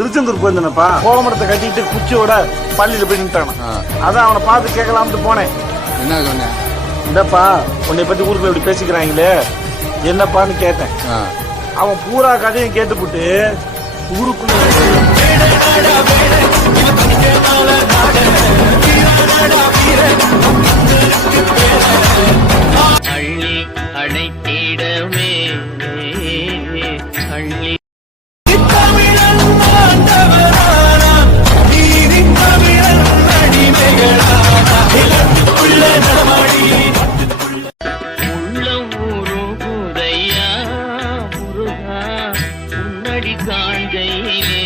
திருச்செந்தூர் போயிருந்தேனப்பா. கோலமரத்தை கட்டிட்டு குச்சியோட பள்ளியில போய் நின்ட்டான. அதான் அவனை பார்த்து கேட்கலாம்னு போனேன். என்ன சொன்னேன்? இந்தப்பா உன்னை பத்தி ஊருக்குள்ள இப்படி பேசிக்கிறாங்களே என்னப்பான்னு கேட்டேன். அவன் பூரா கதையும் கேட்டுப்புட்டு ஊருக்குள்ள அள்ளி அணைத்திடமே அள்ளி உள்ளம் உருகுதையா முருகா உன்னடி காண்கையிலே